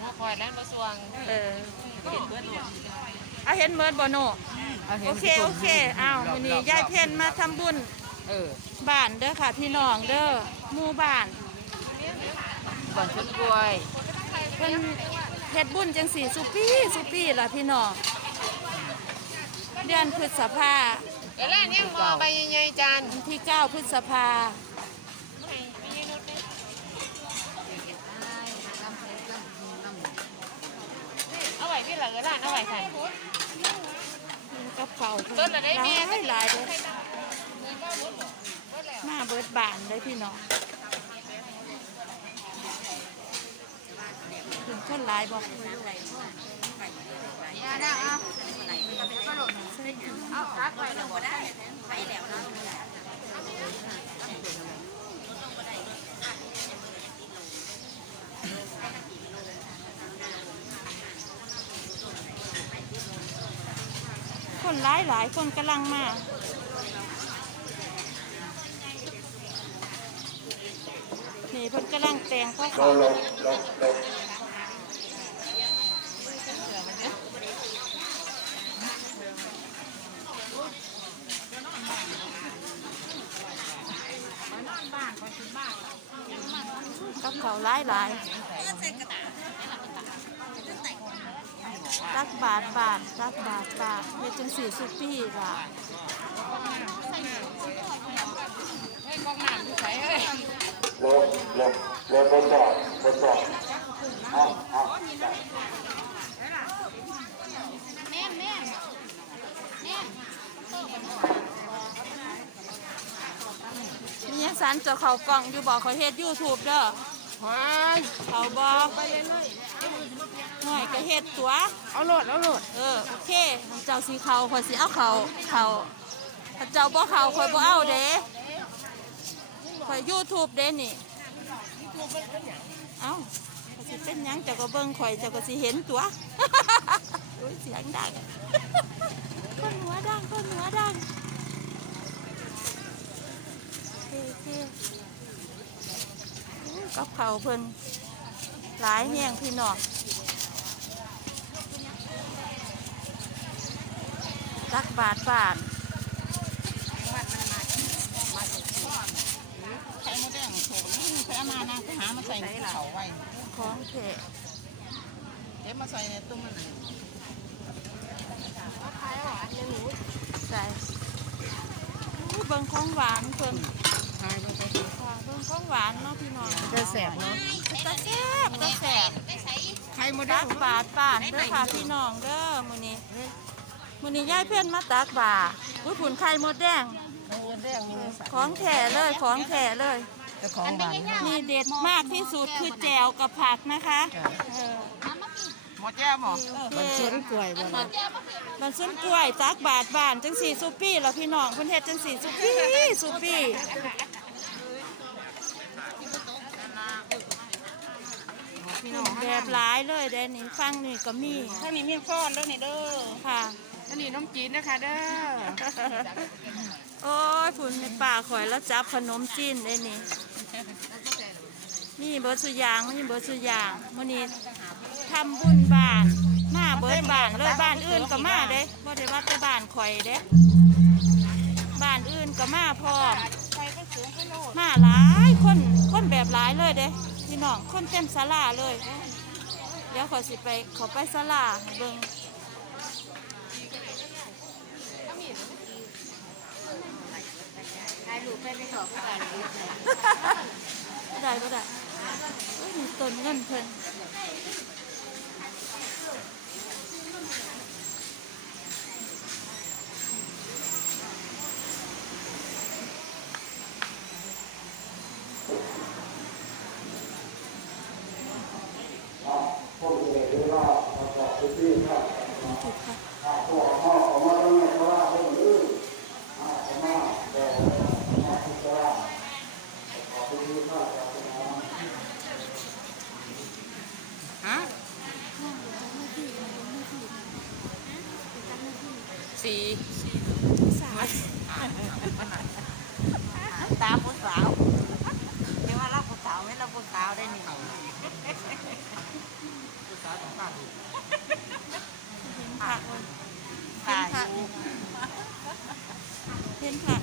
หัวคอยแล้วมาสวงเออเห็นเบิดหลวงเอาเห็นเมิดบ่โนเอาเห็นโอเคโอเคอ้าวมื้อนี้ยายเพ็ญมาทำบุญเออบ้านเด้อค่ะพี่น้องเด้อหมู่บ้านก่อนชนกล้วยเพิ่นเฮ็ดบุญจังสี่สุปีสุปีล่ะพี่น้องเดือนพฤษภาเออแล้วเนี่ยมอใบใหญ่ๆจานวันที่9พฤษภา หลังร้านเอาไว้ใส่กับเขาเพิ่นต้นอะไรแม่หลายหลายเด้อมาเบิดบานเด้พี่น้องถึงคนหลายบ่ยาได้เอาเอารักไว้แล้วบ่ไคนหลายหลายคนกำลังมานี่เพิ่นกำลังแต่งข้าวขาวกับเขาวหลายหลาย ตักบาทบาทตักบาทบาทเฮ็ดจังสี่สุปี้ล่ะเฮ้ยกองน้ำอยู่ไสเอ้ยรถรถรถทดสอบทดสอบเอาเอามีหยังสันเจะเขากล่องอยู่บอกเขาเฮ็ดยูทูบเด้อหอยเขาบอกไป เลยหน่อยก็เฮ็ดตัว เอาโหลดเอาโหลดเออโอเคเจ้าสีเขาข่อยสิเอาเขาเขาถ้าเจ้าบ่เขาข่อยบ่เอาเด้ข่อยยูทูบเด้นี่เอ้าข่อยสิเป็นหยังเจ้าก็เบิ่งข่อยเจ้าก็สิเห็นตัวอุ้ยเสียงดังคนหัวดังคนหัวดังโอเคโอเคอู้กับเขาวเพิ่นหลายแห้งพี่น้อง ตักบาทบาทใช้มดแดงโถนี่ใช้มานะไปหามาใส่เขาไว้ของแท้เดี๋ยวมาใส่ในตุ้มมันใส่อู้เบิ่งของหวานเพิ่นหายไปไปค่ะเบิ่งของหวานเนาะพี่น้องจะแสบเนาะตาแซ่บตาแซ่บไข่มดแดตังกบาทบาทเด้อค่ะพี่น้องเด้อมื้อนี้ มื้อนี้ยายเพิ่นมาตักบาทอุ้ยผุนไข่มดแดงมดแดงมีใส่ของแท้เลยของแท้เลยแต่ของหวานนี่เด็ดมากที่สุดคือแจวกับผักนะคะเออหมดแก้วหมอโอเคมันสวนกล้วยบ่ล่ะมันส้นกล้วยตักบาทบ้านจังสีสุปี้แล้วพี่น้องเพิ่นเฮ็ดจังสีสุปี้สุปี้พี่น้องแบบหลายเลยเด้นี่ฟังนี่ก็มีถ้ามีเมี่ยงฟ้อนด้วยนี่เด้อค่ะอั นี้น้ำจีนนะคะเด้อ โอ้ยผุนในป่าข่อยแล้วจับขนมจีนได้นี่ นี่เบิร์ดสุยางนี่เบิร์ดสุยางมื้อนี้ทำบุญบ้าน มาเบิร์ดบ้านเลยบ้านอื่นก็มาเด้บ่ได้ว่าแต่บ้านข่อยเด้บ้านอื่นก็มาพร้อมมาหลายคนคนแบบหลายเลยเด้พี่น้องคนเต็มศาลาเลย เดี๋ยวขอสิไปขอไปศาลาเบิ่ง ถ่ายรูปไปไปขอผู้การบ่ได้บ่ได้เอ้ยต้นเงินเพิ่นนี่ถูก ตาผู้สาวไม่ว่าเราผู้สาวไม่เราผู้สาวได้หนึ่งผู้สาวต้องตาดูตาดูเห็นผ่ะ